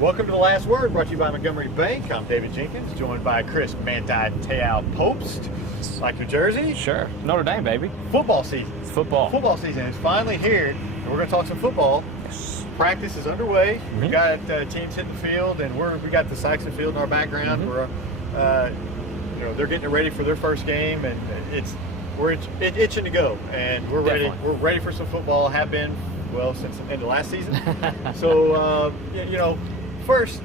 Welcome to The Last Word, brought to you by Montgomery Bank. I'm David Jenkins, joined by Chris Manti-Te'o-Popst. Like New Jersey? Sure. Notre Dame, baby. Football season. It's football. Football season is finally here, and we're going to talk some football. Yes. Practice is underway. Mm-hmm. We've got teams hitting the field, and we got the Sykes field in our background. Mm-hmm. They're getting ready for their first game, and we're itching to go, and we're ready. Definitely. We're ready for some football. Have been since the end of last season. So first,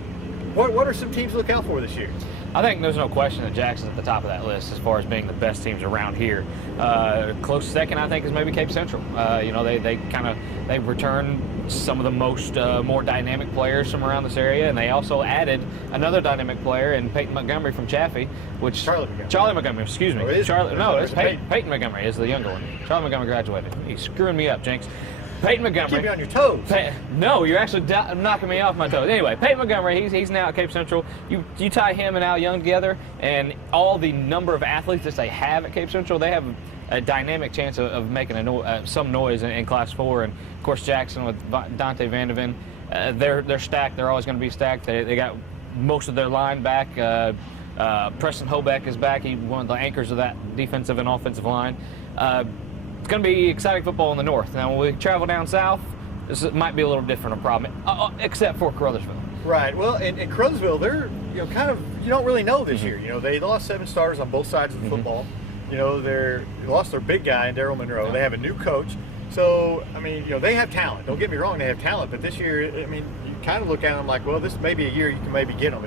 what are some teams to look out for this year? I think there's no question that Jackson's at the top of that list as far as being the best teams around here. Close second, I think, is maybe Cape Central. They returned some of the more dynamic players from around this area, and they also added another dynamic player in Peyton Montgomery from Chaffee, which Charlie Montgomery, excuse me. It's Peyton Montgomery is the younger one. Charlie Montgomery graduated. He's screwing me up, Jinx. Peyton Montgomery. Keep me on your toes. No, you're actually knocking me off my toes. Anyway, Peyton Montgomery, he's now at Cape Central. You tie him and Al Young together, and all the number of athletes that they have at Cape Central, they have a dynamic chance of making some noise in Class 4. And, of course, Jackson with Dante Vandeven, they're stacked. They're always going to be stacked. They got most of their line back. Preston Hobeck is back. He's one of the anchors of that defensive and offensive line. It's going to be exciting football in the north. Now, when we travel down south, this might be a little different a problem, except for Caruthersville. Right. Well, in Caruthersville, they're you don't really know this year. They lost 7 starters on both sides of the football. They lost their big guy in Daryl Monroe. Yeah. They have a new coach. So, they have talent. Don't get me wrong, they have talent. But this year, you kind of look at them like, well, this may be a year you can maybe get them.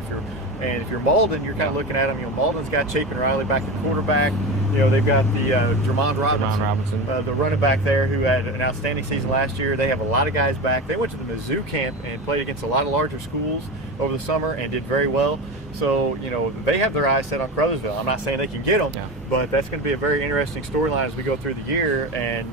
If you're Malden, you're kind of looking at them. Malden's got Chapin Riley back at quarterback. They've got the Jermond Robinson, the running back there, who had an outstanding season last year. They have a lot of guys back. They went to the Mizzou camp and played against a lot of larger schools over the summer and did very well. So, they have their eyes set on Caruthersville. I'm not saying they can get them, but that's going to be a very interesting storyline as we go through the year. And,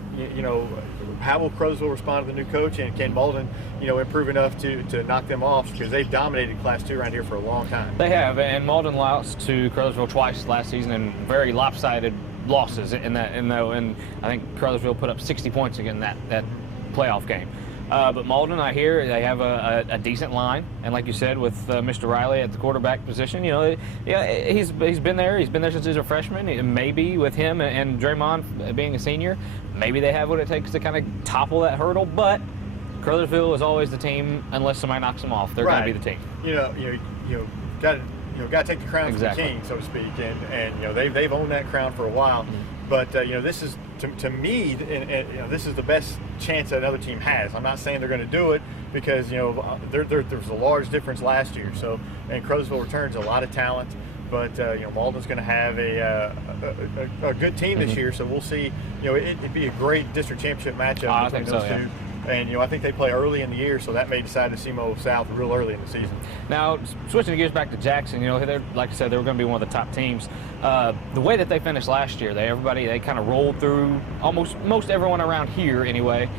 how will Caruthersville respond to the new coach, and can Malden, improve enough to knock them off, because they've dominated Class 2 around here for a long time. They have, and Malden lost to Caruthersville twice last season in very lopsided losses and I think Caruthersville put up 60 points in that playoff game. But Malden, I hear, they have a decent line, and like you said, with Mr. Riley at the quarterback position, he's been there. He's been there since he was a freshman. Maybe with him and Draymond being a senior, maybe they have what it takes to kind of topple that hurdle. But Caruthersville is always the team unless somebody knocks them off. They're going to be the team. Got to take the crown from the king, so to speak, and they've owned that crown for a while. But this is to me, this is the best chance that another team has. I'm not saying they're going to do it, because there's a large difference last year. So, and Caruthersville returns a lot of talent, but Malden's going to have a good team this year. So we'll see. It'd be a great district championship matchup between those two. And I think they play early in the year, so that may decide to SEMO South real early in the season. Now, switching gears back to Jackson, they're, like I said, they were going to be one of the top teams. The way that they finished last year, they kind of rolled through most everyone around here anyway.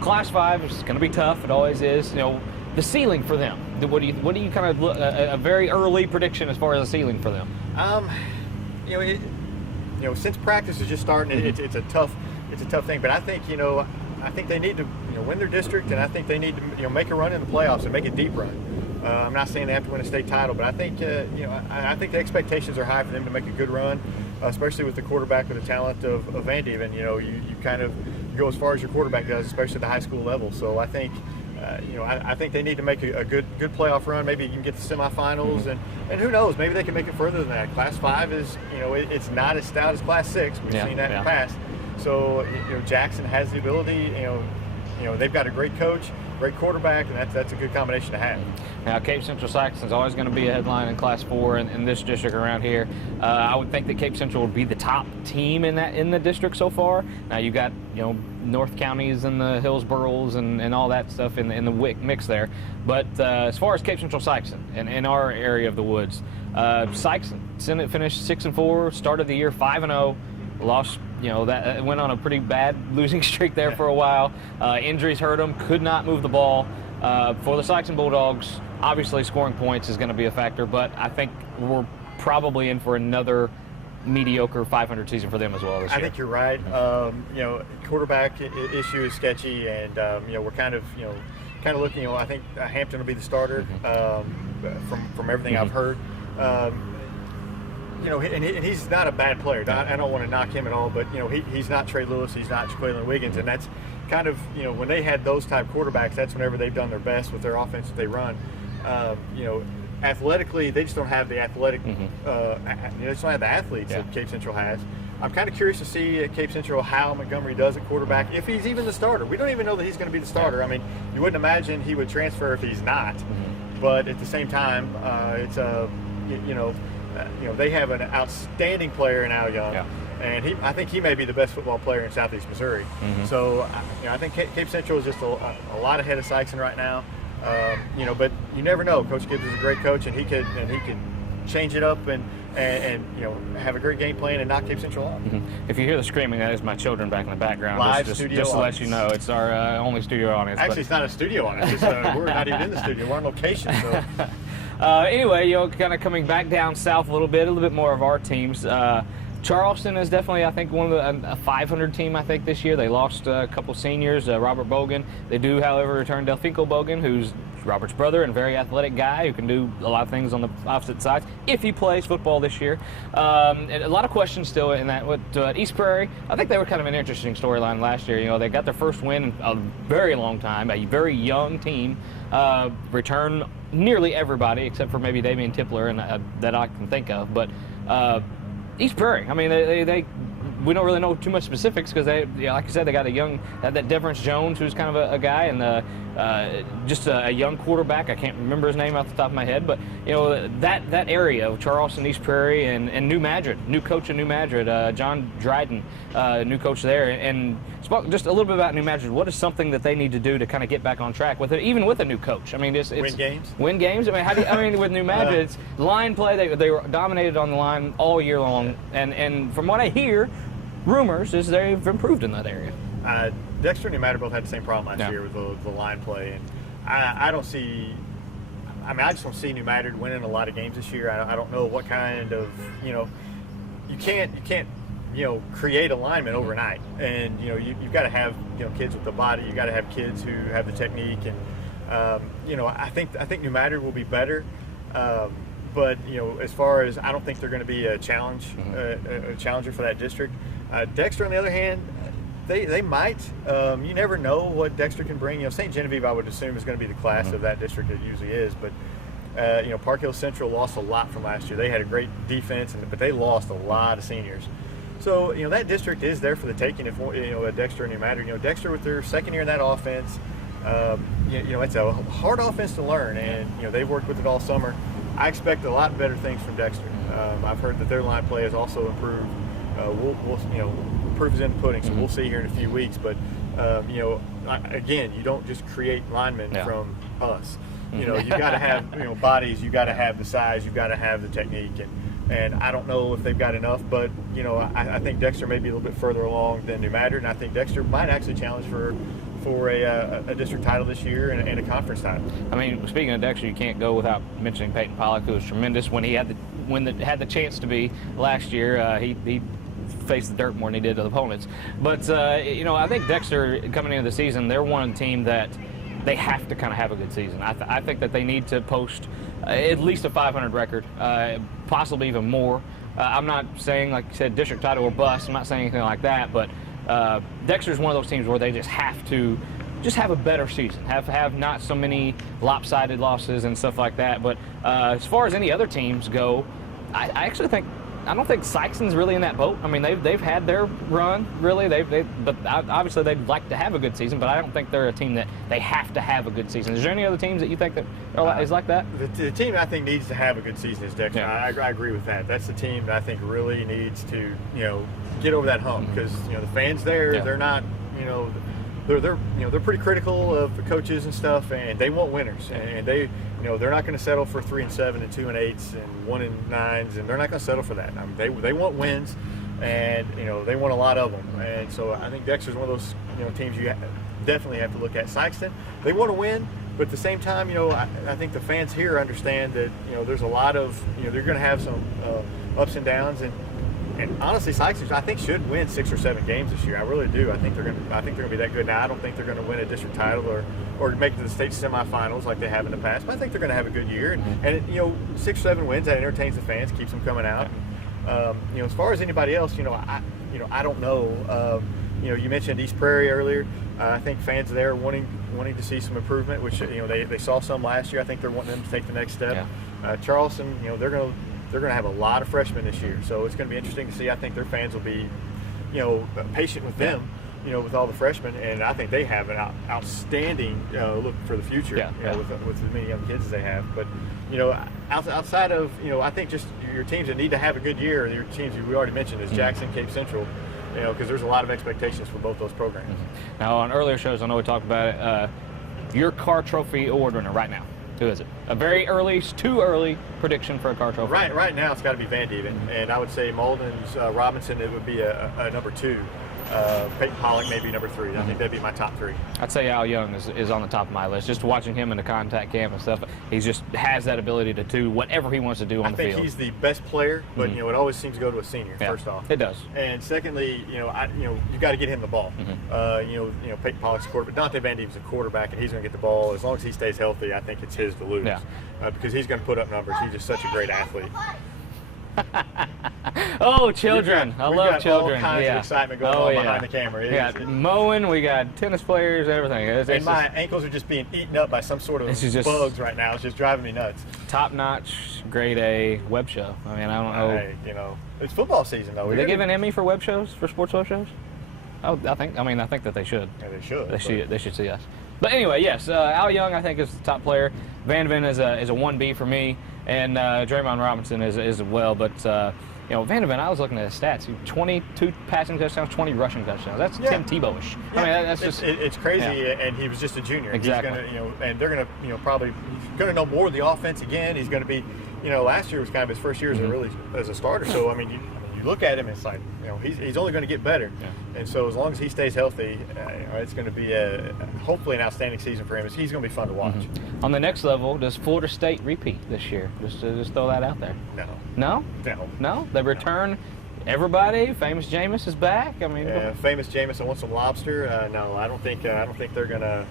Class 5 is going to be tough. It always is. The ceiling for them. What do you kind of look a very early prediction as far as the ceiling for them? Since practice is just starting, it's a tough thing. But I think they need to win their district, and I think they need to make a run in the playoffs and make a deep run. I'm not saying they have to win a state title, but I think I think the expectations are high for them to make a good run, especially with the quarterback with the talent of Vandy. And you kind of go as far as your quarterback does, especially at the high school level. So I think I think they need to make a good playoff run. Maybe you can get the semifinals, and who knows? Maybe they can make it further than that. Class 5 is it's not as stout as Class 6. We've seen that in the past. So Jackson has the ability. They've got a great coach, great quarterback, and that's a good combination to have. Now, Cape Central Saxon's always going to be a headline in Class 4 in this district around here. I would think that Cape Central would be the top team in the district so far. Now, you got North Counties and the Hillsboroughs and all that stuff in the mix there. But as far as Cape Central Saxon and in our area of the woods, Saxon finished 6-4, started the year 5-0. Lost, that went on a pretty bad losing streak there for a while. Injuries hurt them, could not move the ball. For the Saxon Bulldogs, obviously scoring points is going to be a factor, but I think we're probably in for another mediocre 500 season for them as well this year. I think you're right. Quarterback issue is sketchy, and we're kind of kind of looking. I think Hampton will be the starter from everything I've heard. And he's not a bad player. I don't want to knock him at all, but he's not Trey Lewis, he's not Jaquelin Wiggins, and that's kind of when they had those type quarterbacks, that's whenever they've done their best with their offense that they run. Athletically, they just don't have the athletic. They just don't have the athletes that Cape Central has. I'm kind of curious to see at Cape Central how Montgomery does at quarterback, if he's even the starter. We don't even know that he's going to be the starter. I mean, you wouldn't imagine he would transfer if he's not. But at the same time, it's they have an outstanding player in Al Young, and I think he may be the best football player in Southeast Missouri. So I think Cape Central is just a lot ahead of Sikeston right now. But you never know. Coach Gibbs is a great coach, and he could change it up and have a great game plan and knock Cape Central off. If you hear the screaming, that is my children back in the background. Live just studio to let you know, it's our only studio audience. Actually, it's not a studio audience. It's, we're not even in the studio. We're on location. So. Anyway, kind of coming back down south a little bit more of our teams. Charleston is definitely, I think, one of a 500 team, I think, this year. They lost a couple seniors, Robert Bogan. They do, however, return Delfinko Bogan, who's Robert's brother and a very athletic guy who can do a lot of things on the opposite sides if he plays football this year. And a lot of questions still in that. With East Prairie, I think they were kind of an interesting storyline last year. They got their first win in a very long time, a very young team. Return nearly everybody except for maybe Damian Tipler and that I can think of. But East Prairie, I mean, we don't really know too much specifics because they, like I said, they got that Deverance Jones, who's kind of a guy, and just a young quarterback. I can't remember his name off the top of my head, but that area of Charleston, East Prairie, and New Madrid, new coach in New Madrid, John Dryden, new coach there, and just a little bit about New Madrid. What is something that they need to do to kind of get back on track with it, even with a new coach? I mean, it's win games. Win games. I mean, with New Madrid, it's line play. They were dominated on the line all year long, and from what I hear, rumors is they've improved in that area. Dexter and New Madrid both had the same problem last year with the line play, and I don't see. I mean, I just don't see New Madrid winning a lot of games this year. I don't know what kind of you can't create a lineman overnight, and you've got to have kids with the body. You got to have kids who have the technique, and I think New Madrid will be better. But as far as I don't think they're going to be a challenger for that district. Dexter, on the other hand, they might. You never know what Dexter can bring. St. Genevieve, I would assume, is going to be the class of that district. It usually is. But Park Hill Central lost a lot from last year. They had a great defense, but they lost a lot of seniors. So that district is there for the taking. If Dexter and New Madrid, Dexter with their second year in that offense, it's a hard offense to learn, and they've worked with it all summer. I expect a lot better things from Dexter. I've heard that their line play has also improved. Proof is in the pudding, so we'll see here in a few weeks. But again, you don't just create linemen from us. You got to have bodies. You got to have the size. You got to have the technique, and I don't know if they've got enough. But I think Dexter may be a little bit further along than New Madrid, and I think Dexter might actually challenge for a district title this year and a conference title. I mean, speaking of Dexter, you can't go without mentioning Peyton Pollock, who was tremendous when he had the chance to be last year. He faced the dirt more than he did to the opponents. But I think Dexter coming into the season, they're one team that they have to kind of have a good season. I think that they need to post at least a 500 record, possibly even more. I'm not saying, like you said, district title or bust. I'm not saying anything like that, but Dexter's one of those teams where they just have to have a better season, have not so many lopsided losses and stuff like that. But as far as any other teams go, I actually think I don't think Sikeston's really in that boat. I mean, they've had their run, really. But obviously they'd like to have a good season. But I don't think they're a team that they have to have a good season. Is there any other teams that you think that is like that? The team I think needs to have a good season is Dexter. Yeah. I agree with that. That's the team that I think really needs to get over that hump because the fans there they're not they're pretty critical of the coaches and stuff, and they want winners, and they're not going to settle for 3-7 and 2-8 and 1-9s, and they're not going to settle for that. I mean, they want wins, and they want a lot of them, and so I think Dexter's one of those teams you definitely have to look at. Sikeston, they want to win, but at the same time, I think the fans here understand that there's a lot of they're going to have some ups and downs, and And honestly, Sykes, I think, should win 6 or 7 games this year. I really do. I think they're going to be that good. Now, I don't think they're going to win a district title or make it to the state semifinals like they have in the past. But I think they're going to have a good year. And 6 or 7 wins, that entertains the fans, keeps them coming out. As far as anybody else, I don't know. You mentioned East Prairie earlier. I think fans there are wanting to see some improvement, which they saw some last year. I think they're wanting them to take the next step. Charleston, they're going to have a lot of freshmen this year, so it's going to be interesting to see. I think their fans will be, patient with them, with all the freshmen, and I think they have an outstanding look for the future, with as many young kids as they have. But outside of I think just your teams that need to have a good year, your teams we already mentioned is Jackson, Cape Central. Because there's a lot of expectations for both those programs. Now, on earlier shows, I know we talked about it. Your car trophy award winner right now, who is it? A very early, too early prediction for a car trophy. Right now, it's got to be Van Dieven, and I would say Malden's Robinson. It would be a number 2. Peyton Pollock maybe number 3. I think that'd be my top 3. I'd say Al Young is on the top of my list. Just watching him in the contact camp and stuff, he just has that ability to do whatever he wants to do on the field. I think he's the best player, but it always seems to go to a senior first off. It does. And secondly, you got to get him the ball. Peyton Pollock's a quarterback. Dante Van Dieven's a quarterback, and he's going to get the ball as long as he stays healthy. I think it's his to lose because he's going to put up numbers. He's just such a great athlete. Oh, children! I love children. All kinds of excitement going on behind the camera. We got mowing, we got tennis players, everything. And my ankles are just being eaten up by some sort of bugs right now. It's just driving me nuts. Top-notch, grade A web show. I mean, I don't know. Hey, it's football season though. Did they give an Emmy for web shows, for sports web shows? Oh, I think that they should. Yeah, they should. They should see us. But anyway, yes, Al Young I think is the top player. Van Ven is a 1B for me, and Draymond Robinson is as well. But Van Ven, I was looking at his stats. 22 passing touchdowns, 20 rushing touchdowns. That's Tim Tebow-ish. Yeah. I mean, that's just it's crazy. And he was just a junior. Exactly. He's gonna, and they're gonna, probably he's gonna know more of the offense again. He's gonna be, last year was kind of his first year as a starter. So I mean, you look at him, it's like he's only going to get better. Yeah. And so as long as he stays healthy, it's going to be hopefully an outstanding season for him. He's going to be fun to watch. On the next level, does Florida State repeat this year? Just throw that out there. No. They return everybody. Famous Jameis is back. I mean, Famous Jameis. I want some lobster. No, I don't think they're going to.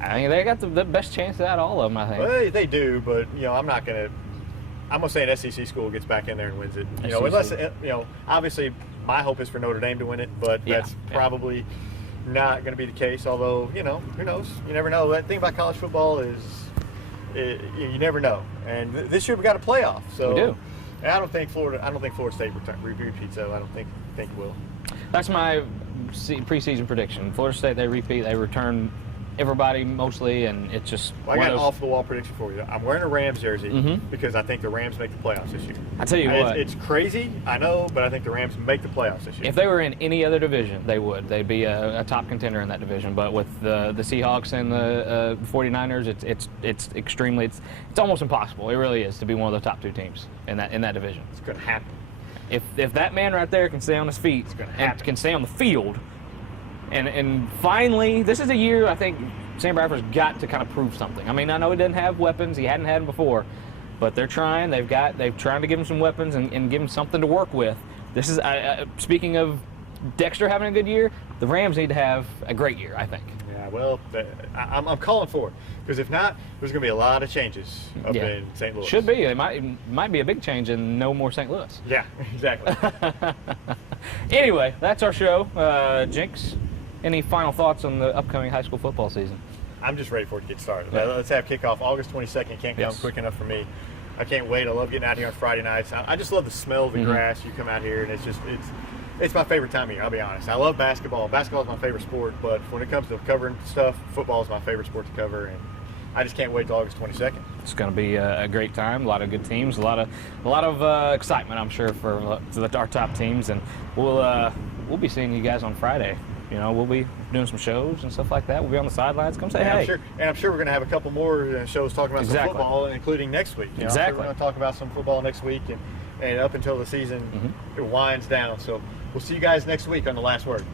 I mean, they got the best chance out of all of them. I think. Well, they do, but I'm not going to. I'm going to say an SEC school gets back in there and wins it. Unless, obviously my hope is for Notre Dame to win it, but that's probably not going to be the case. Although, who knows? You never know. That thing about college football is you never know. And this year we got a playoff. So we do. And I don't think Florida State repeats, though. I don't think it will. That's my preseason prediction. Florida State, they repeat. They return everybody mostly, and it's just. Well, I got an off-the-wall prediction for you. I'm wearing a Rams jersey because I think the Rams make the playoffs this year. I tell you what, it's crazy, I know, but I think the Rams make the playoffs this year. If they were in any other division, they would. They'd be a top contender in that division. But with the Seahawks and the 49ers, it's extremely. It's almost impossible. It really is to be one of the top 2 teams in that division. It's going to happen. If that man right there can stay on his feet and can stay on the field. And finally, this is a year I think Sam Bradford's got to kind of prove something. I mean, I know he doesn't have weapons; he hadn't had them before, but they're trying. They're trying to give him some weapons and give him something to work with. This is speaking of Dexter having a good year. The Rams need to have a great year, I think. Yeah, well, I'm calling for it because if not, there's going to be a lot of changes up in St. Louis. Should be. It might be a big change and no more St. Louis. Yeah, exactly. Anyway, that's our show. Jinx, any final thoughts on the upcoming high school football season? I'm just ready for it to get started. Yeah. Let's have kickoff August 22nd. Can't come quick enough for me. I can't wait. I love getting out here on Friday nights. I just love the smell of the grass. You come out here, and it's my favorite time of year, I'll be honest. I love basketball. Basketball is my favorite sport, but when it comes to covering stuff, football is my favorite sport to cover, and I just can't wait till August 22nd. It's going to be a great time. A lot of good teams. A lot of excitement, I'm sure, for our top teams, and we'll be seeing you guys on Friday. We'll be doing some shows and stuff like that. We'll be on the sidelines. Come say hey. I'm sure we're going to have a couple more shows talking about some football, including next week. Exactly. I'm sure we're going to talk about some football next week and up until the season it winds down. So we'll see you guys next week on The Last Word.